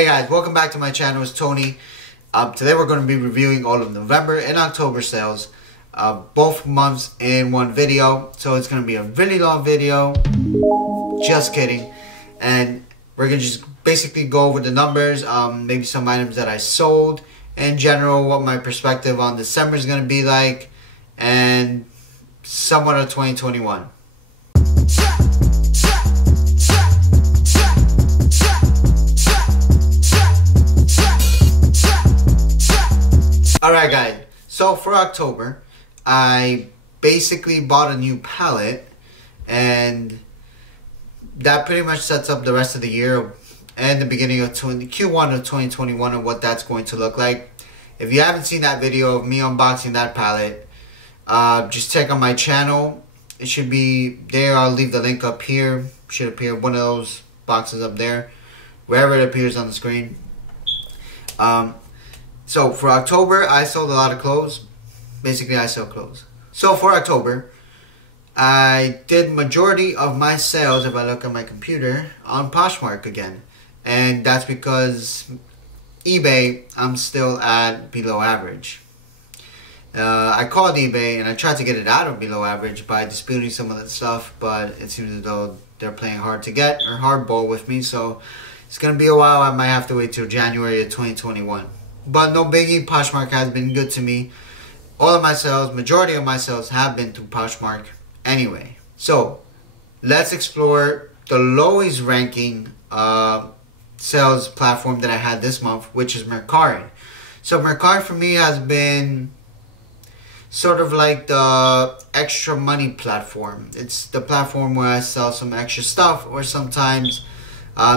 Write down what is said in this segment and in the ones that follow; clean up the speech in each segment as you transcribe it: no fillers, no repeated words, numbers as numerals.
Hey guys, welcome back to my channel. It's Tony. Today we're going to be reviewing all of November and October sales, both months in one video. So it's going to be a really long video. Just kidding. And we're going to just basically go over the numbers, maybe some items that I sold, in general, what my perspective on December is going to be like, and somewhat of 2021. Alright guys, so for October, I basically bought a new palette, and that pretty much sets up the rest of the year and the beginning of Q1 of 2021 and what that's going to look like. If you haven't seen that video of me unboxing that palette, just check on my channel. It should be there. I'll leave the link up here. Should appear one of those boxes up there, wherever it appears on the screen. So for October, I sold a lot of clothes. Basically, I sell clothes. So for October, I did majority of my sales, if I look at my computer, on Poshmark again. And that's because eBay, I'm still at below average. I called eBay and I tried to get it out of below average by disputing some of that stuff, but it seems as though they're playing hard to get or hardball with me. So it's going to be a while. I might have to wait till January of 2021. But no biggie, Poshmark has been good to me. All of my sales, majority of my sales have been through Poshmark anyway. So let's explore the lowest ranking sales platform that I had this month, which is Mercari. So Mercari for me has been sort of like the extra money platform. It's the platform where I sell some extra stuff, or sometimes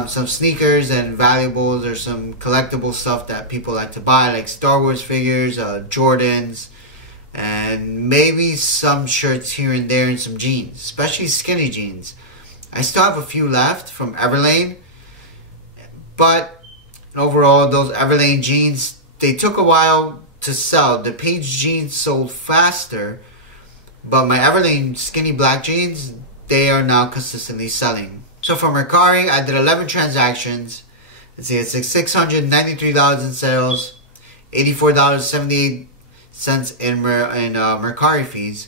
some sneakers and valuables, or some collectible stuff that people like to buy, like Star Wars figures, Jordans, and maybe some shirts here and there, and some jeans, especially skinny jeans. I still have a few left from Everlane, but overall, those Everlane jeans, they took a while to sell. The Page jeans sold faster, but my Everlane skinny black jeans, they are now consistently selling. So for Mercari, I did 11 transactions. Let's see, it's like $693 in sales, $84.78 in Mercari fees.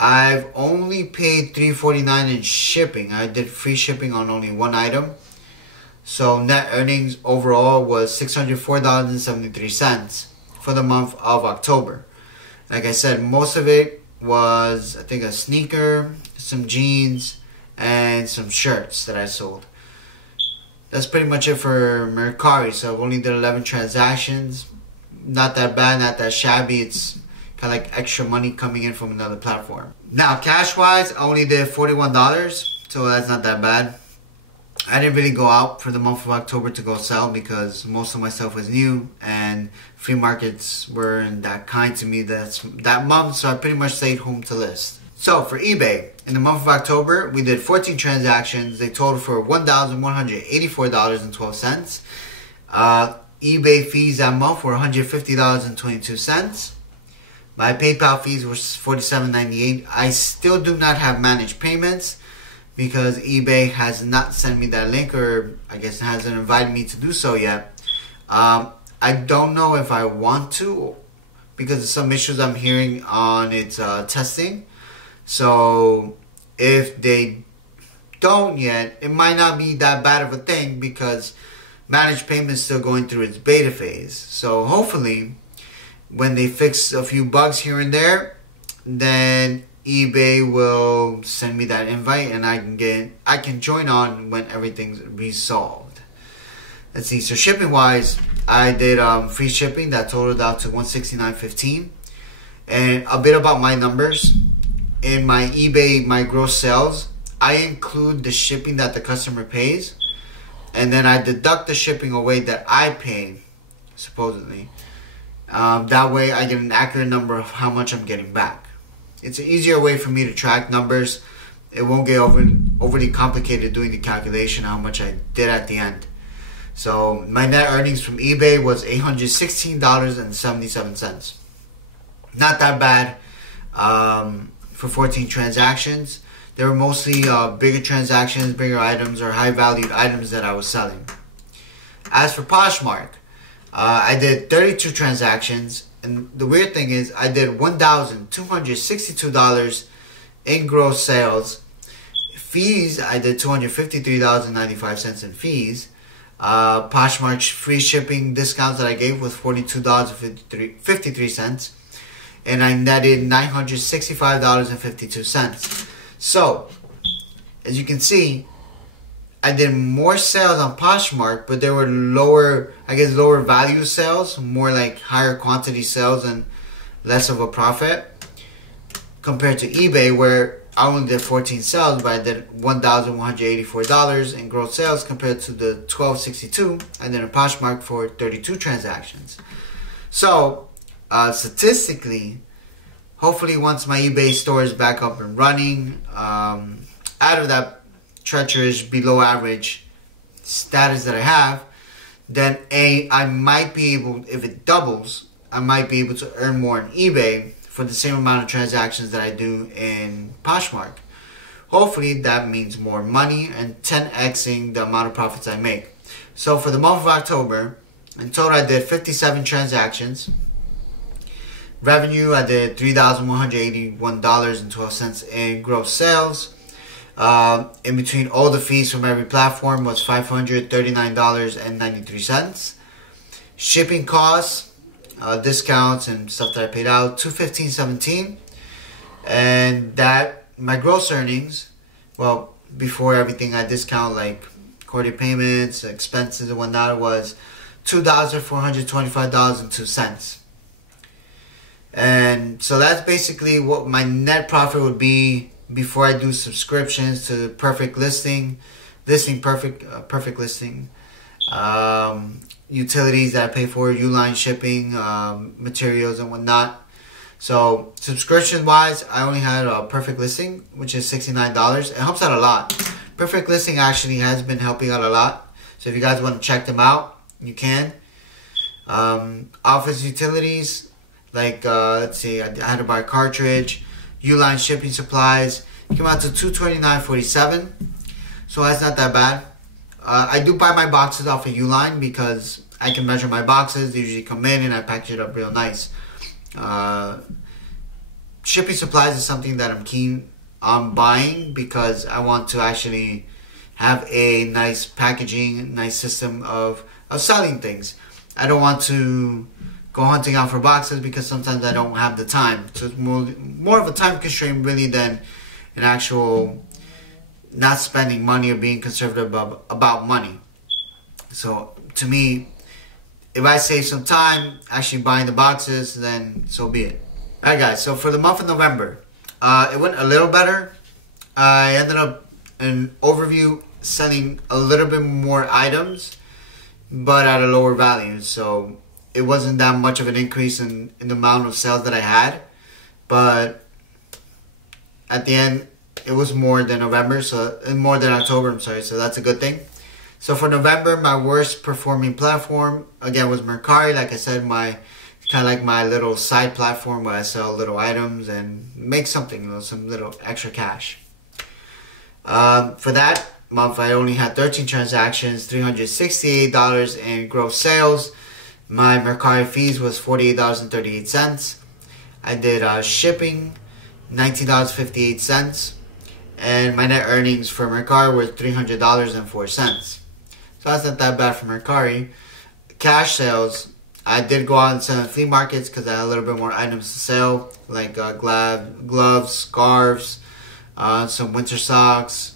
I've only paid $3.49 in shipping. I did free shipping on only one item. So net earnings overall was $604.73 for the month of October. Like I said, most of it was, I think, a sneaker, some jeans, and some shirts that I sold. That's pretty much it for Mercari. So I've only did 11 transactions. Not that bad, not that shabby. It's kind of like extra money coming in from another platform. Now, cash-wise, I only did $41, so that's not that bad. I didn't really go out for the month of October to go sell because most of my stuff was new and flea markets weren't that kind to me that month, so I pretty much stayed home to list. So for eBay, in the month of October, we did 14 transactions. They totaled for $1,184.12. eBay fees that month were $150.22. My PayPal fees were $47.98. I still do not have managed payments because eBay has not sent me that link, or I guess hasn't invited me to do so yet. I don't know if I want to because of some issues I'm hearing on its testing. So if they don't yet, it might not be that bad of a thing because managed payment is still going through its beta phase. So hopefully when they fix a few bugs here and there, then eBay will send me that invite and I can join on when everything's resolved. Let's see, so shipping wise, I did free shipping that totaled out to $169.15. And a bit about my numbers. In my eBay, my gross sales, I include the shipping that the customer pays, and then I deduct the shipping away that I pay, supposedly. That way I get an accurate number of how much I'm getting back. It's an easier way for me to track numbers. It won't get overly complicated doing the calculation how much I did at the end. So my net earnings from eBay was $816.77. Not that bad. For 14 transactions. They were mostly bigger transactions, bigger items, or high valued items that I was selling. As for Poshmark, I did 32 transactions, and the weird thing is I did $1,262 in gross sales. Fees, I did $253.95 in fees. Poshmark's free shipping discounts that I gave was $42.53, and I netted $965.52. So, as you can see, I did more sales on Poshmark, but they were lower value sales, more like higher quantity sales and less of a profit, compared to eBay, where I only did 14 sales, but I did $1,184 in gross sales compared to the $1,262 I did in Poshmark for 32 transactions. So, statistically, hopefully once my eBay store is back up and running, out of that treacherous below average status that I have, then I might be able, if it doubles, I might be able to earn more on eBay for the same amount of transactions that I do in Poshmark. Hopefully that means more money and 10xing the amount of profits I make. So for the month of October, in total I did 57 transactions. Revenue, I did $3,181.12 in gross sales. In between all the fees from every platform was $539.93. Shipping costs, discounts and stuff that I paid out, $215.17. And that, my gross earnings, well, before everything I discount like quarterly payments, expenses and whatnot, was $2,425.02. And so that's basically what my net profit would be before I do subscriptions to Perfect Listing, Perfect Listing, utilities that I pay for, Uline shipping, materials and whatnot. So subscription wise, I only had a Perfect Listing, which is $69. It helps out a lot. Perfect Listing actually has been helping out a lot. So if you guys want to check them out, you can. Office utilities, like let's see, I had to buy a cartridge. Uline shipping supplies, it came out to $229.47, so that's not that bad. I do buy my boxes off of Uline because I can measure my boxes. They usually come in and I package it up real nice. Shipping supplies is something that I'm keen on buying because I want to actually have a nice packaging, nice system of selling things. I don't want to go hunting out for boxes because sometimes I don't have the time. So it's more of a time constraint really than an actual not spending money or being conservative about money. So to me, if I save some time actually buying the boxes, then so be it. Alright guys, so for the month of November, it went a little better. I ended up in overview selling a little bit more items, but at a lower value. So it wasn't that much of an increase in the amount of sales that I had, but at the end it was more than November, so more than October, I'm sorry, so that's a good thing. So for November, my worst performing platform again was Mercari. Like I said, my kind of like my little side platform where I sell little items and make something, some little extra cash. For that month, I only had 13 transactions, $368 in gross sales. My Mercari fees was $48.38. I did shipping, $19.58. And my net earnings for Mercari were $300.04. So that's not that bad for Mercari. Cash sales, I did go out and sell in flea markets because I had a little bit more items to sell, like gloves, scarves, some winter socks,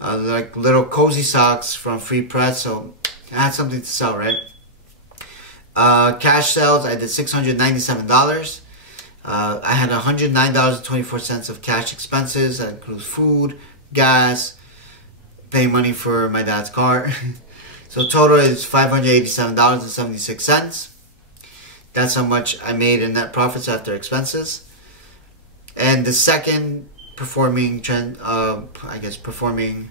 like little cozy socks from Free Press. So I had something to sell, right? Cash sales, I did $697. I had $109.24 of cash expenses. That includes food, gas, paying money for my dad's car. So total is $587.76. That's how much I made in net profits after expenses. And the second performing trend, performing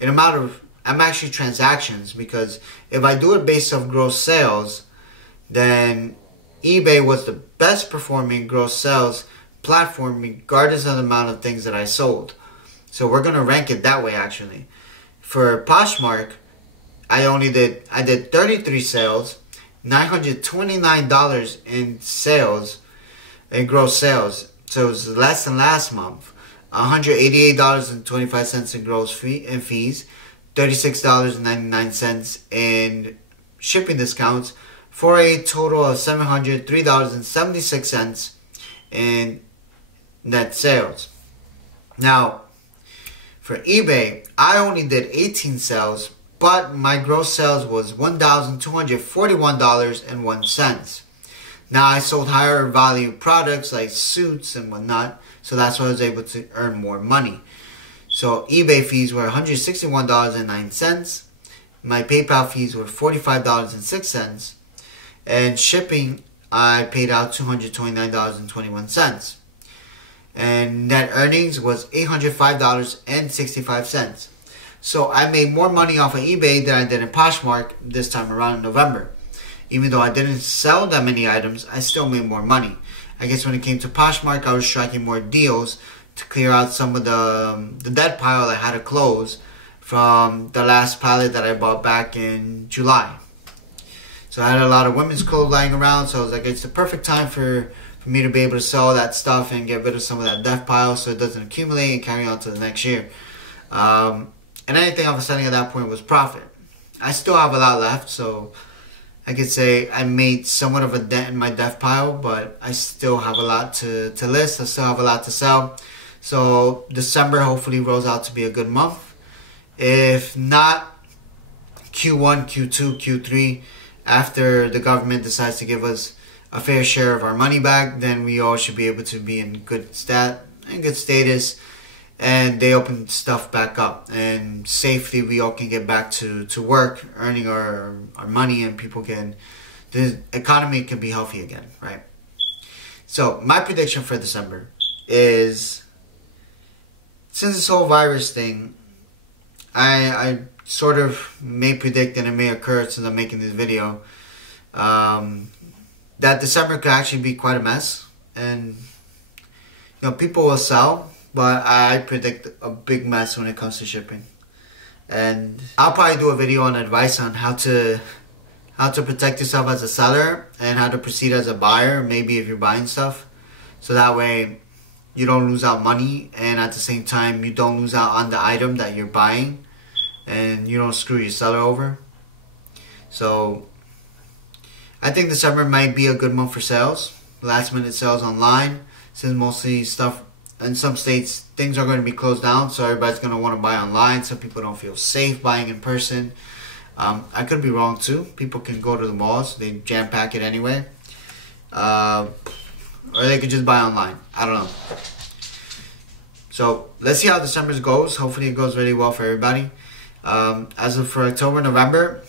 in amount of, I'm actually transactions, because if I do it based off gross sales, then eBay was the best performing gross sales platform regardless of the amount of things that I sold. So we're going to rank it that way actually. For Poshmark, I did 33 sales, $929 in sales, in gross sales. So it was less than last month. $188.25 in gross fees, $36.99 in shipping discounts, for a total of $703.76 in net sales. Now, for eBay, I only did 18 sales, but my gross sales was $1,241.01. Now, I sold higher value products like suits and whatnot, so that's why I was able to earn more money. So eBay fees were $161.09. My PayPal fees were $45.06. And shipping, I paid out $229.21. And net earnings was $805.65. So I made more money off of eBay than I did in Poshmark this time around in November. Even though I didn't sell that many items, I still made more money. I guess when it came to Poshmark, I was striking more deals to clear out some of the dead pile I had to close from the last pallet that I bought back in July. So I had a lot of women's clothes lying around, so I was like, it's the perfect time for me to be able to sell that stuff and get rid of some of that death pile so it doesn't accumulate and carry on to the next year. And anything I was selling at that point was profit. I still have a lot left, so I could say I made somewhat of a dent in my death pile, but I still have a lot to list. I still have a lot to sell. So December hopefully rolls out to be a good month. If not, Q1, Q2, Q3, after the government decides to give us a fair share of our money back, then we all should be able to be in good status, and they open stuff back up, and safely we all can get back to work, earning our money, and the economy can be healthy again, right? So my prediction for December is, since this whole virus thing, I sort of may predict, and it may occur since I'm making this video, that December could actually be quite a mess, and people will sell, but I predict a big mess when it comes to shipping. And I'll probably do a video on advice on how to protect yourself as a seller and how to proceed as a buyer, maybe if you're buying stuff, so that way you don't lose out money, and at the same time you don't lose out on the item that you're buying, and you don't screw your seller over. So I think December might be a good month for sales, last minute sales online, since mostly stuff in some states things are going to be closed down, so everybody's going to want to buy online. Some people don't feel safe buying in person. I could be wrong too. People can go to the malls, they jam pack it anyway, or they could just buy online. I don't know. So let's see how December goes. Hopefully it goes really well for everybody. As of for October, November,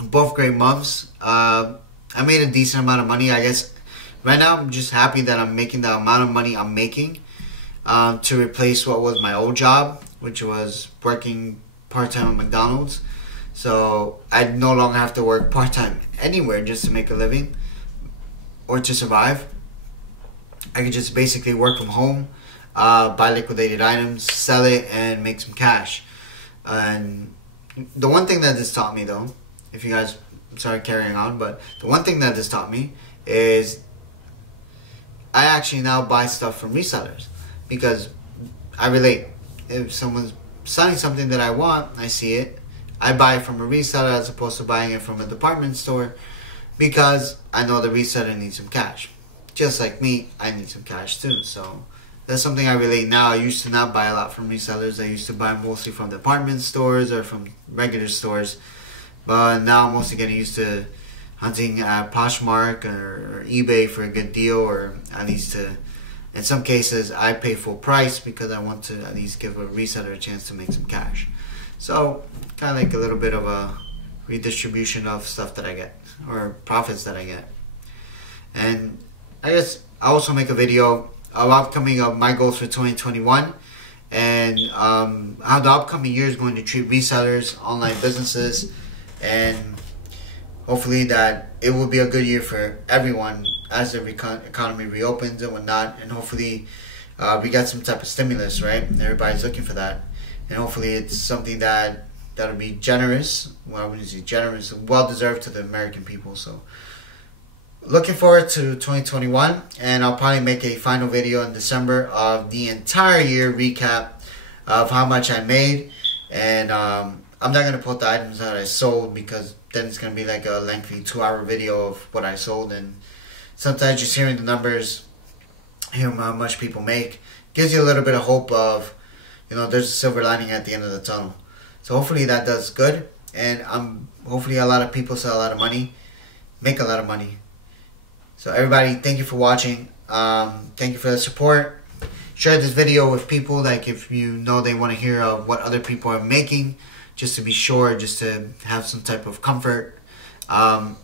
both great months. I made a decent amount of money. I guess right now I'm just happy that I'm making the amount of money I'm making to replace what was my old job, which was working part-time at McDonald's. So I no longer have to work part-time anywhere just to make a living or to survive. I could just basically work from home, buy liquidated items, sell it, and make some cash. And the one thing that this taught me, though, if you guys, sorry, carrying on, but the one thing that this taught me is I actually now buy stuff from resellers, because I relate. If someone's selling something that I want, I see it, I buy it from a reseller as opposed to buying it from a department store, because I know the reseller needs some cash. Just like me, I need some cash too. So that's something I relate now. I used to not buy a lot from resellers. I used to buy mostly from department stores or from regular stores. But now I'm mostly getting used to hunting at Poshmark or eBay for a good deal, or at least in some cases, I pay full price because I want to at least give a reseller a chance to make some cash. So kind of like a little bit of a redistribution of stuff that I get, or profits that I get. And I guess I also make a video of my goals for 2021, and how the upcoming year is going to treat resellers, online businesses, and hopefully that it will be a good year for everyone as the economy reopens and whatnot, and hopefully we get some type of stimulus, right? Everybody's looking for that, and hopefully it's something that that'll be generous. Well, I wouldn't say generous, well deserved to the American people. So looking forward to 2021, and I'll probably make a final video in December of the entire year recap of how much I made. And I'm not going to put the items that I sold, because then it's going to be like a lengthy 2-hour video of what I sold. And sometimes just hearing the numbers, hearing how much people make, gives you a little bit of hope of, you know, there's a silver lining at the end of the tunnel. So hopefully that does good. And hopefully a lot of people sell a lot of money, make a lot of money. So everybody, thank you for watching. Thank you for the support. Share this video with people, like if you know they want to hear of what other people are making, just to be sure, just to have some type of comfort. I'm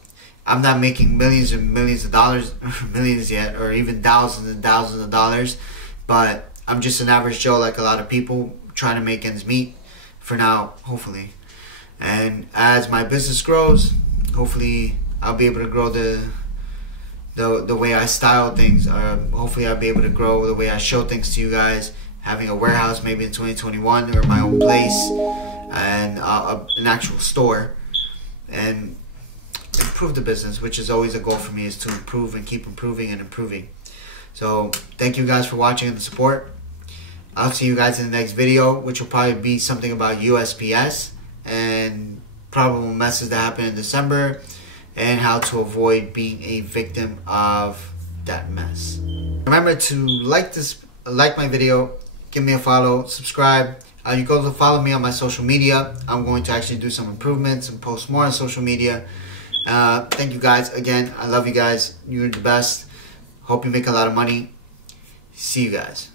not making millions and millions of dollars, millions yet, or even thousands and thousands of dollars, but I'm just an average Joe like a lot of people, trying to make ends meet for now, hopefully. And as my business grows, hopefully I'll be able to grow the way I style things. Hopefully I'll be able to grow the way I show things to you guys, having a warehouse maybe in 2021, or my own place, and an actual store, and improve the business, which is always a goal for me, is to improve and keep improving and improving. So thank you guys for watching and the support. I'll see you guys in the next video, which will probably be something about USPS and probable messes that happen in December, and how to avoid being a victim of that mess. Remember to like my video, give me a follow, subscribe. You go to follow me on my social media. I'm going to actually do some improvements and post more on social media. Thank you guys again. I love you guys. You're the best. Hope you make a lot of money. See you guys.